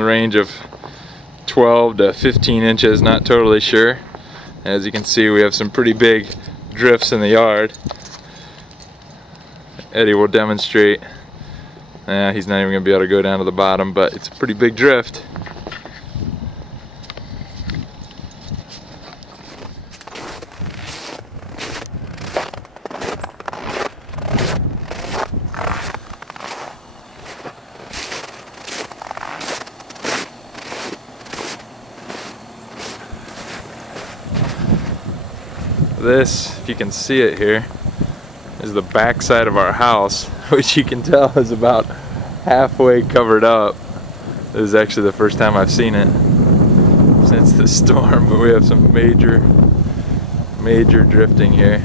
the range of 12 to 15 inches, not totally sure. As you can see, we have some pretty big drifts in the yard. Eddie will demonstrate. He's not even going to be able to go down to the bottom, but it's a pretty big drift. This, if you can see it here, is the back side of our house, which you can tell is about halfway covered up. This is actually the first time I've seen it since the storm, but we have some major drifting here.